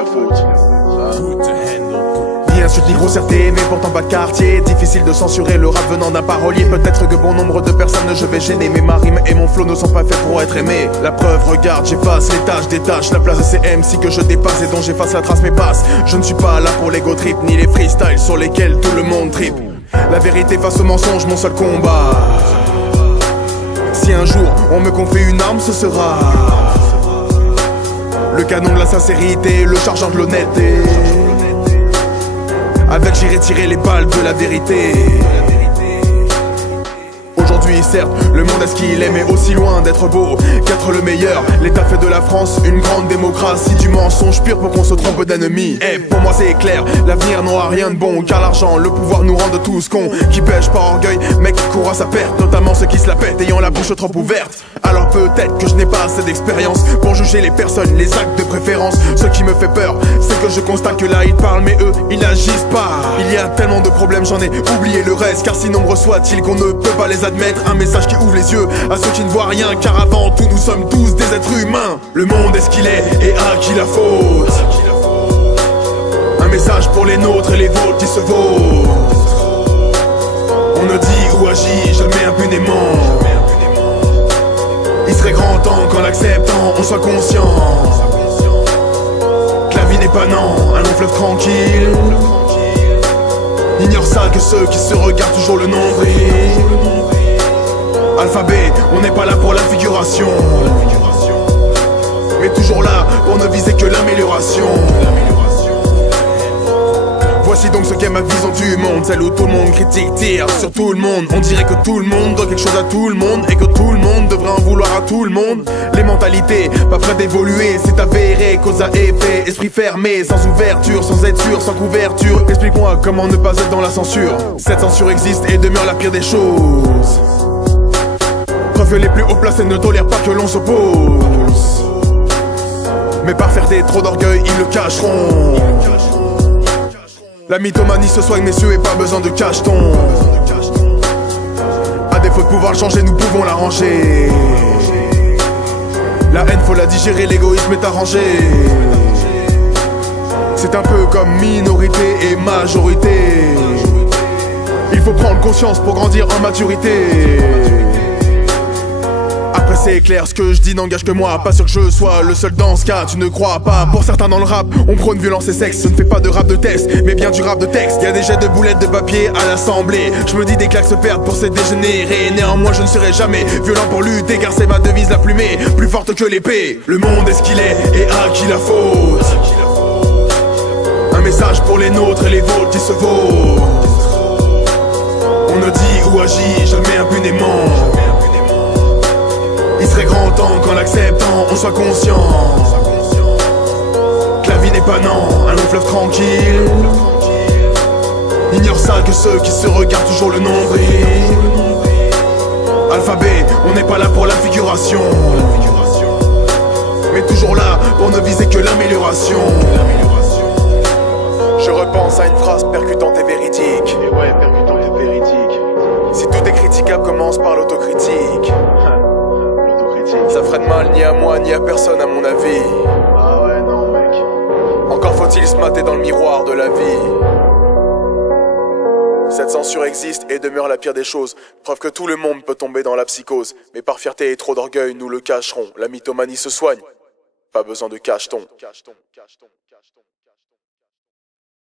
la faute. Ni insulte ni grossièreté, mais pourtant pas de quartier. Difficile de censurer le rap venant d'un parolier. Peut-être que bon nombre de personnes je vais gêner, mais ma rime et mon flow ne sont pas faits pour être aimés. La preuve, regarde, j'efface les tâches, détache la place de ces MC que je dépasse et dont j'efface la trace mes passes. Je ne suis pas là pour l'ego trip, ni les freestyles sur lesquels tout le monde tripe. La vérité face au mensonge, mon seul combat. Si un jour on me confie une arme, ce sera le canon de la sincérité, le chargeur de l'honnêteté. Avec j'irai tirer les balles de la vérité. Aujourd'hui certes, le monde est ce qu'il est, mais aussi loin d'être beau qu'être le meilleur. L'État fait de la France une grande démocratie du mensonge pur pour qu'on se trompe d'ennemi. Et pour moi c'est clair, l'avenir n'aura rien de bon, car l'argent, le pouvoir nous rendent tous cons. Qui pêche par orgueil, mec court à sa perte, notamment ceux qui se la pètent ayant la bouche trop ouverte. Alors peut-être que je n'ai pas assez d'expérience pour juger les personnes, les actes de préférence. Ce qui me fait peur, c'est que je constate que là ils parlent mais eux, ils n'agissent pas. Il y a tellement de problèmes, j'en ai oublié le reste, car si nombreux soit-il qu'on ne peut pas les admettre. Un message qui ouvre les yeux à ceux qui ne voient rien, car avant tout nous sommes tous des êtres humains. Le monde est ce qu'il est et à qui la faute. Un message pour les nôtres et les vôtres qui se vautrent. On ne dit ou agit jamais impunément. Il serait grand temps qu'en l'acceptant on soit conscient que la vie n'est pas non, un long fleuve tranquille. Ignore ça que ceux qui se regardent toujours le nombril. Alphabet, on n'est pas là pour la figuration, mais toujours là pour ne viser que l'amélioration. Voici donc ce qu'est ma vision du monde, celle où tout le monde critique, tire sur tout le monde. On dirait que tout le monde doit quelque chose à tout le monde, et que tout le monde devrait en vouloir à tout le monde. Les mentalités, pas prêtes d'évoluer, c'est avéré, cause à effet. Esprit fermé, sans ouverture, sans être sûr, sans couverture. Explique-moi comment ne pas être dans la censure. Cette censure existe et demeure la pire des choses. Preuve que les plus hauts placés ne tolèrent pas que l'on s'oppose. Mais par fierté, trop d'orgueil, ils le cacheront. La mythomanie se soigne messieurs et pas besoin de cacheton. À défaut de pouvoir changer, nous pouvons l'arranger. La haine faut la digérer, l'égoïsme est arrangé. C'est un peu comme minorité et majorité. Il faut prendre conscience pour grandir en maturité. Après c'est clair, ce que je dis n'engage que moi. Pas sûr que je sois le seul dans ce cas, tu ne crois pas. Pour certains dans le rap, on prône violence et sexe. Ce ne fait pas de rap de test, mais bien du rap de texte. Y'a des jets de boulettes de papier à l'assemblée. Je me dis des claques se perdent pour ces dégénérés. Néanmoins je ne serai jamais violent pour lutter, car c'est ma devise la plumée, plus forte que l'épée. Le monde est ce qu'il est et à qui la faute. Un message pour les nôtres et les vôtres qui se vautrent. On ne dit ou agit jamais impunément. Il serait grand temps qu'en l'acceptant on soit conscient que la vie n'est pas non, un long fleuve tranquille. Ignore ça que ceux qui se regardent toujours le nombril. Alphabet, on n'est pas là pour la figuration, mais toujours là pour ne viser que l'amélioration. Je repense à une phrase percutante et véridique. Et ouais, percutante et véridique. Si tout est critiquable, commence par l'autocritique. Ça ferait de mal ni à moi ni à personne à mon avis. Ah ouais, non mec. Encore faut-il se mater dans le miroir de la vie. Cette censure existe et demeure la pire des choses. Preuve que tout le monde peut tomber dans la psychose. Mais par fierté et trop d'orgueil, nous le cacherons. La mythomanie se soigne. Pas besoin de cacheton.